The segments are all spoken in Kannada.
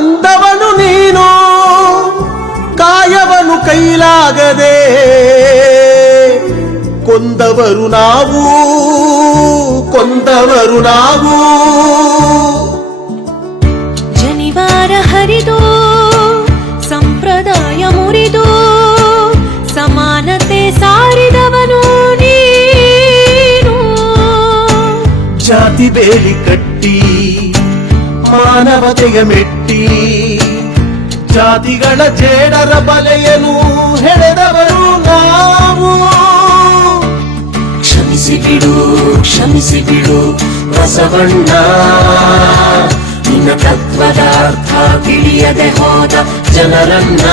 ಅಂದವನು ನೀನು ಕಾಯವನು ಕೈಲಾಗದೆ. ಕೊಂದವರು ನಾವು ಕೊಂದವರು ನಾವು. ಜನಿವಾರ ಹರಿದು ಸಂಪ್ರದಾಯ ಮುರಿದು ಸಮಾನತೆ ಸಾರಿದವನು ನೀನು. ಜಾತಿ ಬೇಲಿ ಕಟ್ಟಿ ಮಾನವತೆಯ ಮೆಟ್ಟಿ. ಜಾತಿಗಳ ಜೇಡರ ಬಲೆಯನು ಹೆಣೆದವರು ನಾವು. ಕ್ಷಮಿಸಿ ಬಿಡು ಕ್ಷಮಿಸಿ ಬಿಡು ಬಸವಣ್ಣ ನಿನ್ನ ತತ್ವದ ಅರ್ಥ ತಿಳಿಯದೆ ಹೋದ ಜನರನ್ನ.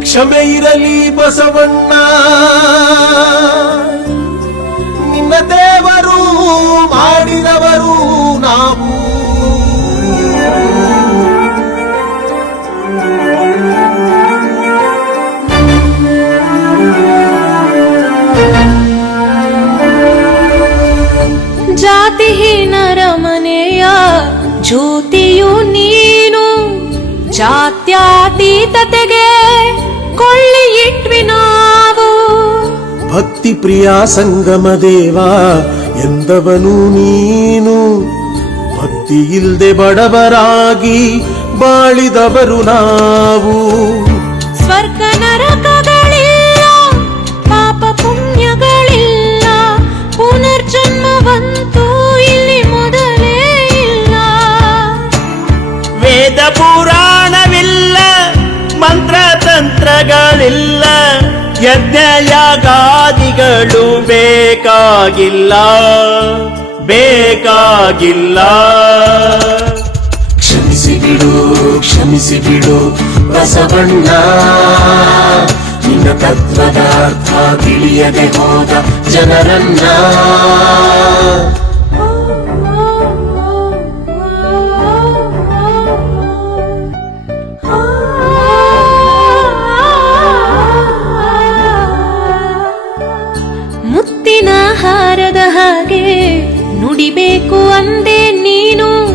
ಕ್ಷಮೆ ಇರಲಿ ಬಸವಣ್ಣ. ನಾವು. ಜಾತಿಹೀನರ ಮನೆಯ ಜ್ಯೋತಿಯು ನೀನು ಜಾತ್ಯಾತೀತತೆಗೆ ಕೊಳ್ಳಿ ನಾವು. ಭಕ್ತಿ ಪ್ರಿಯ ಸಂಗಮ ದೇವ ಎಂದವನು ನೀನು. ಭಕ್ತಿ ಇಲ್ಲದೆ ಬಡವರಾಗಿ ಬಾಳಿದವರು ನಾವು. ಸ್ವರ್ಗ ನರಕಗಳಿಲ್ಲ ಪಾಪ ಪುಣ್ಯಗಳಿಲ್ಲ ಪುನರ್ಜನ್ಮವಂತೂ ಇಲ್ಲಿ ಮೊದಲೇ ಇಲ್ಲ. ವೇದ ಪುರಾಣವಿಲ್ಲ ಮಂತ್ರ ತಂತ್ರಗಳಿಲ್ಲ ಯಜ್ಞ ಯಾಗಾದಿಗಳು ಬೇಕಾಗಿಲ್ಲ. ಬೇಕಾಗಿಲ್ಲ. ಕ್ಷಮಿಸಿ ಬಿಡು ಕ್ಷಮಿಸಿ ಬಿಡು ಬಸವಣ್ಣ. ನಿನ್ನ ತತ್ವದ ಅರ್ಥ ತಿಳಿಯದೆ ಹೋದ ಜನರನ್ನ. ನುಡಿಬೇಕು ಅಂದೆ ನೀನು.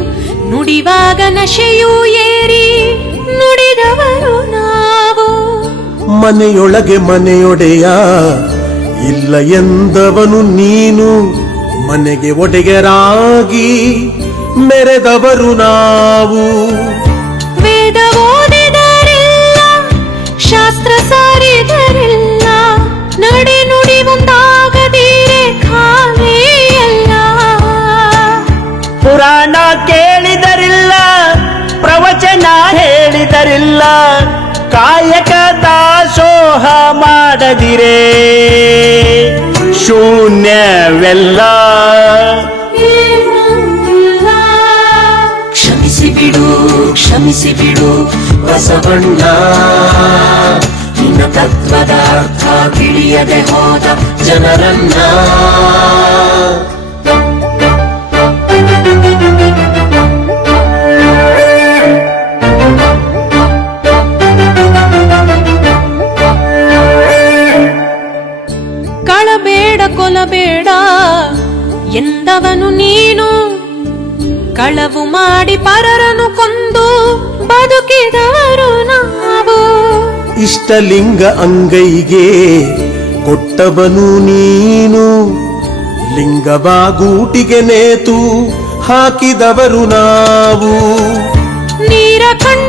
ನುಡಿವಾಗ ನಶೆಯೂ ಏರಿ ನುಡಿದವರು ನಾವು. ಮನೆಯೊಳಗೆ ಮನೆಯೊಡೆಯ ಇಲ್ಲ ಎಂದವನು ನೀನು. ಮನೆಗೆ ಒಡೆಯರಾಗಿ ಮೆರೆದವರು ನಾವು. ವೇದ ಓದಿದರೆಲ್ಲ ಶಾಸ್ತ್ರ ಸಾರಿದರಿಲ್ಲ ಹೇಳಿದರಿಲ್ಲ ಕಾಯಕ ದಾಸೋಹ ಮಾಡದಿರೆ. ಶೂನ್ಯವೆಲ್ಲ. ಕ್ಷಮಿಸಿ ಬಿಡು ಕ್ಷಮಿಸಿ ಬಿಡು ಬಸವಣ್ಣ. ನಿನ್ನ ತತ್ವದ ಅರ್ಥ ತಿಳಿಯದೆ ಹೋದ ಜನರನ್ನ. ಕೊಲಬೇಡ ಎಂದವನು ನೀನು? ಕಳವು ಮಾಡಿ ಪರರನು ಕೊಂದು ಬದುಕಿದವರು ನಾವು. ಇಷ್ಟಲಿಂಗ ಅಂಗೈಗೆ ಕೊಟ್ಟವನು ನೀನು. ಲಿಂಗವಾಗೂಟಿಗೆ ನೇತು ಹಾಕಿದವರು ನಾವು. ನೀರ ಕಂಡಲ್ಲಿ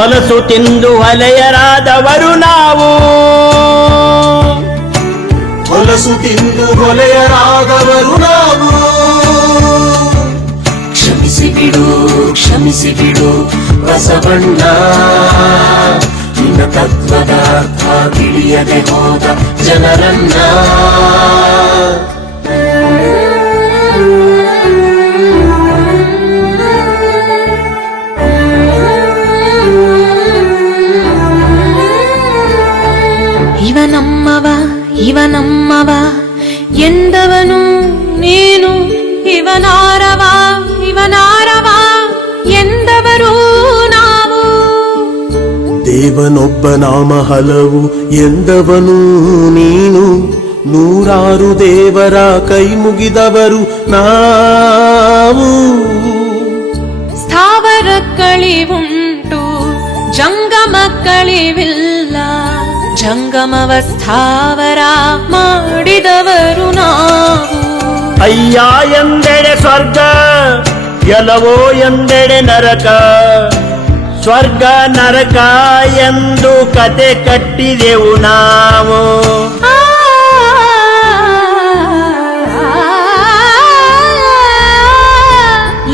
ಫಲಸು ತಿಂದು ಹೊಲೆಯರಾದವರು ನಾವು. ಹೊಲಸು ತಿಂದು ಹೊಲೆಯರಾದವರು ನಾವು. ಕ್ಷಮಿಸಿ ಬಿಡು ಕ್ಷಮಿಸಿ ಬಿಡು, ಬಸವಣ್ಣ. ನಿನ್ನ ತತ್ವದ ತಿಳಿಯದೆ ಹೋದ ಜನರನ್ನ. ನಮ್ಮವ ಇವ ನಮ್ಮವ ಎಂದವನು ನೀನು ಇವನಾರವ ಇವನಾರವ ಎಂದವರು ನಾವು. ದೇವನೊಬ್ಬ ನಾಮ ಹಲವು ಎಂದವನು ನೀನು. ನೂರಾರು ದೇವರ ಕೈ ಮುಗಿದವರು ನಾವು. ಸ್ಥಾವರ ಕಳಿವುಂಟು ಜಂಗಮ ಕಳಿವಿಲ್ಲ ಜಂಗಮವ ಸ್ಥಾವರ ಮಾಡಿದವರು ನಾವು ಅಯ್ಯ ಎಂದೆಡೆ ಸ್ವರ್ಗ ಎಲವೋ ಎಂದೆಡೆ ನರಕ ಸ್ವರ್ಗ ನರಕ ಎಂದು ಕತೆ ಕಟ್ಟಿದೆವು ನಾವು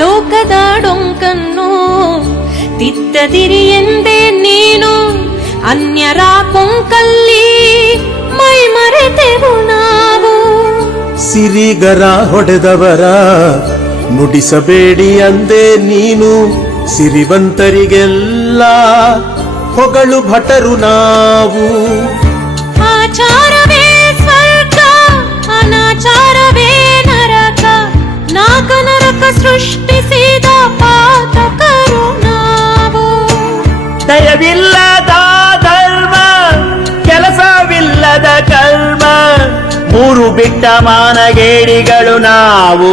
ಲೋಕದ ಡೊಂಕನ್ನು ತಿದ್ದದಿರಿ ಎಂದೇ ನೀನು ಅನ್ಯರ ಕೊಂಕಲ್ಲಿ ಮೈ ಮರೆತೆವು ನಾವು. ಸಿರಿಗರ ಹೊಡೆದವರ ನುಡಿಸಬೇಡಿ ಅಂದೆ ನೀನು ಸಿರಿವಂತರಿಗೆಲ್ಲ ಹೊಗಳು ಭಟರು ನಾವು. ಆಚಾರವೇ ಸ್ವರ್ಗ ಅನಾಚಾರವೇ ನರಕ ನಾಕ ನರಕ ಸೃಷ್ಟಿಸಿದ ಪಾತಕರು ನಾವು. ದಯವಿಲ್ಲದ ಮೂರು ಬಿಟ್ಟ ಮಾನಗೇಡಿಗಳು ನಾವು.